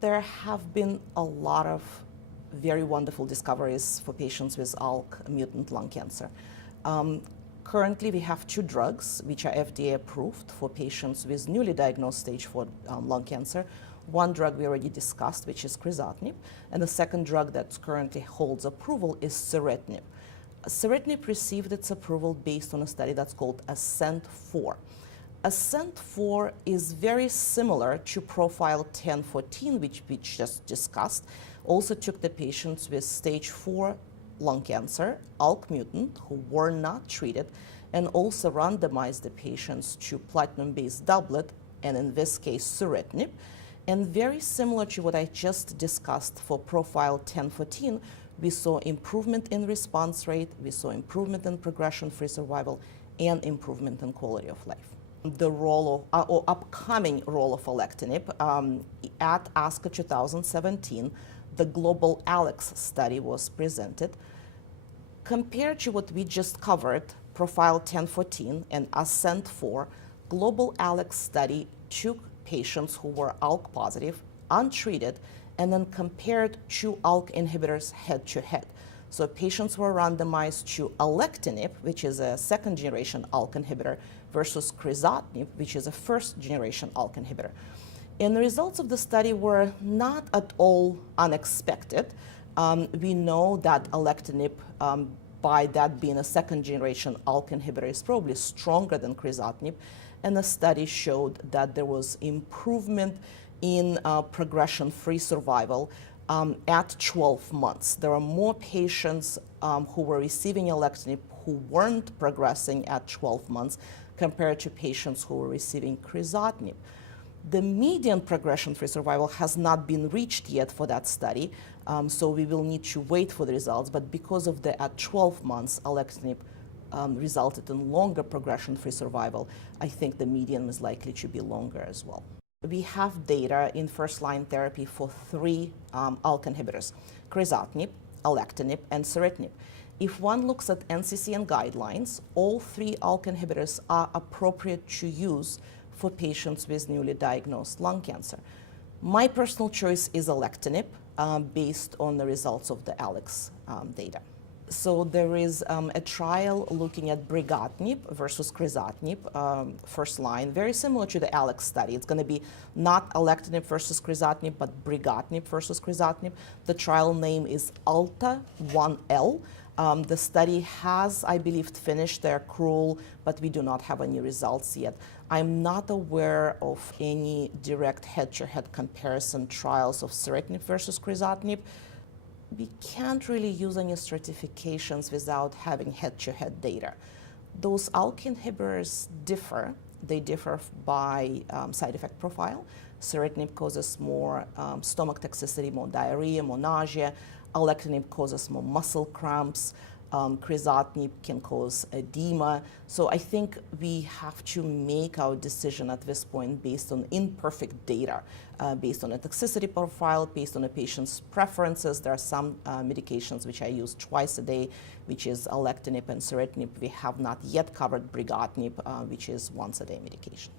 There have been a lot of very wonderful discoveries for patients with ALK mutant lung cancer. Currently, we have 2 drugs which are FDA approved for patients with newly diagnosed stage 4 lung cancer. One drug we already discussed, which is crizotinib, and the second drug that currently holds approval is ceritinib. Ceritinib received its approval based on a study that's called ASCENT-4. ASCENT-4 is very similar to Profile 1014, which we just discussed. Also took the patients with stage 4 lung cancer, ALK mutant, who were not treated, and also randomized the patients to platinum-based doublet, and in this case, ceritinib. And very similar to what I just discussed for Profile 1014, we saw improvement in response rate, we saw improvement in progression-free survival, and improvement in quality of life. The role of, or upcoming role of alectinib, at ASCO 2017, the global ALEX study was presented. Compared to what we just covered, Profile 1014 and ASCENT-4, global ALEX study took patients who were ALK positive, untreated, and then compared 2 ALK inhibitors head-to-head. So patients were randomized to alectinib, which is a second-generation ALK inhibitor, versus crizotinib, which is a first-generation ALK inhibitor. And the results of the study were not at all unexpected. We know that alectinib, by that being a second-generation ALK inhibitor, is probably stronger than crizotinib, and the study showed that there was improvement in progression-free survival at 12 months. There are more patients who were receiving alectinib who weren't progressing at 12 months compared to patients who were receiving crizotinib. The median progression-free survival has not been reached yet for that study, so we will need to wait for the results, but because of the at 12 months alectinib resulted in longer progression-free survival, I think the median is likely to be longer as well. We have data in first-line therapy for 3 ALK inhibitors, crizotinib, alectinib, and ceritinib. If one looks at NCCN guidelines, all 3 ALK inhibitors are appropriate to use for patients with newly diagnosed lung cancer. My personal choice is alectinib, based on the results of the ALEX data. So there is a trial looking at brigatinib versus crizotinib, first line, very similar to the ALEX study. It's going to be not alectinib versus crizotinib, but brigatinib versus crizotinib. The trial name is ALTA-1L. The study has, I believe, finished their accrual, but we do not have any results yet. I'm not aware of any direct head-to-head comparison trials of ceritinib versus crizotinib. We can't really use any stratifications without having head-to-head data. Those ALK inhibitors differ. They differ by side effect profile. Ceritinib causes more stomach toxicity, more diarrhea, more nausea. Alectinib causes more muscle cramps. Crizotinib can cause edema. So I think we have to make our decision at this point based on imperfect data, based on a toxicity profile, based on a patient's preferences. There are some medications which I use twice a day, which is alectinib and ceritinib. We have not yet covered brigatinib, which is once a day medication.